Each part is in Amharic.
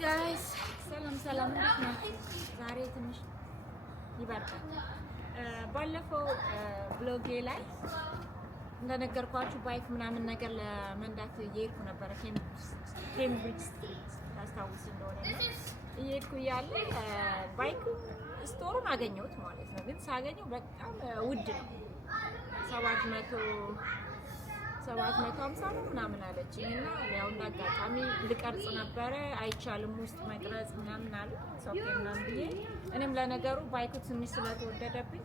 ጋይስ ሰላም እንዴት ናችሁ? ዛሬ ትንሽ ይበርዳል። ባለፈው ብሎጌ ላይ እንደነገርኳችሁ ባይክ ምናምን ነገር ለመንዳት እየሄድኩ ነበረ ኬምብሪጅ ስትሪት ታስታውስ እንደሆነ እየሄድኩ እያለ ባይክ ስቶሩን አገኘሁት ማለት ነው። ግን ሳገኘው በጣም ውድ ነው። 750 ነው ምናምን አለችኝ እና ያው እንዳጋጣሚ ልቀርጽ ነበረ አይቻልም ውስጥ መቅረጽ ምናምን አሉ ሶኬ ምናምን ብዬ እኔም ለነገሩ ባይኩ ትንሽ ስለተወደደብኝ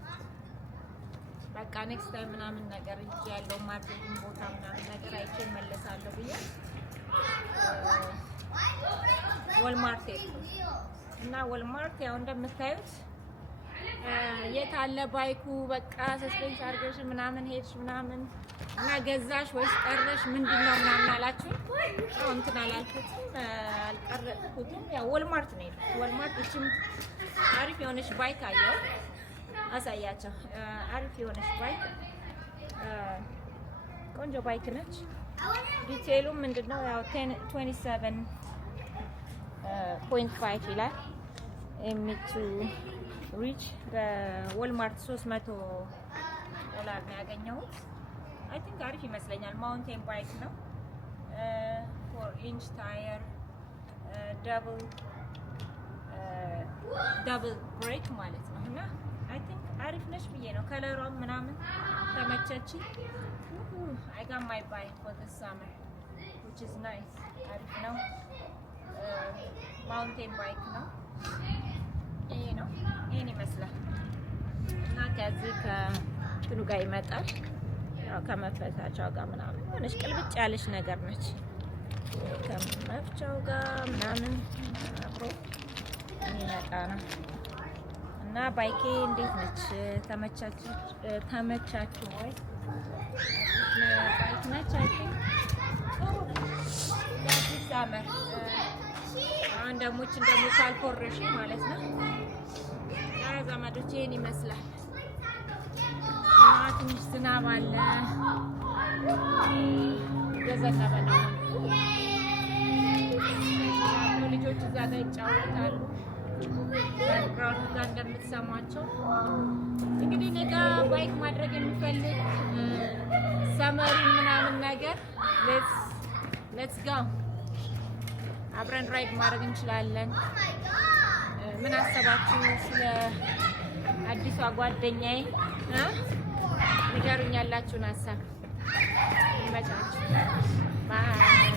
በቃ ኔክስት ታይም ምናምን ነገር ያለው ማርኬቲንግ ቦታ ምናምን ነገር አይቼ መለሳለሁ ብዬ ወልማርት እና ወልማርት ያው እንደምታዩት የት አለ ባይኩ በቃ ሰስፔንስ አድርገሽ ምናምን ሄድሽ ምናምን እና ገዛሽ ወይስ ቀረሽ ምንድነው ምናምን አላችሁ። ያው እንትን አልቀረጥኩትም። ያው ወልማርት ነው የሄድኩት። ወልማርት እቺም አሪፍ የሆነች ባይክ አየሁ፣ አሳያቸው። አሪፍ የሆነች ባይክ ቆንጆ ባይክ ነች። ዲቴይሉ ምንድነው ያው 27.5 ይላል ኤም2 ሪች በወልማርት $300 ነው ያገኘሁት። አይ ቲንክ አሪፍ ይመስለኛል። ማውንቴን ባይክ ነው። 4 ኢንች ታየር ዳብል ብሬክ ማለት ነው እና አይ ቲንክ አሪፍ ነች ብዬ ነው። ከለሯም ምናምን ተመቸችኝ። I got my bike for the summer which is nice። አሪፍ ነው። ማውንቴን ባይክ ነው። ይሄ ነው ይሄን ይመስላል እና ከዚህ ከትኑ ጋር ይመጣል። ያው ከመፈታቻው ጋር ምናምን ሆነች ቅልብጭ ያለች ነገር ነች። ከመፍቻው ጋር ምናምን አብሮ የሚመጣ ነው እና ባይኬ እንዴት ነች? ተመቻችሁ ወይ? ባይክ ነች። አይ ቲንክ ሳመር አሁን ደግሞ ካልኮረሽ ማለት ነው። ዘመዶቼ ይሄን ይመስላል እና ትንሽ ዝናብ አለ እየዘነበ ነው። ልጆች እዛ ጋር ይጫወታሉ ባክግራውንድ ጋር እንደምትሰሟቸው። እንግዲህ ነገ ባይክ ማድረግ የሚፈልግ ሰመሪ ምናምን ነገር ሌትስ ጎ አብረን ራይድ ማድረግ እንችላለን። ምን አሰባችሁ ስለ አዲሷ ጓደኛዬ? ንገሩኝ ያላችሁን ሀሳብ። ይመቻችሁ። ባይ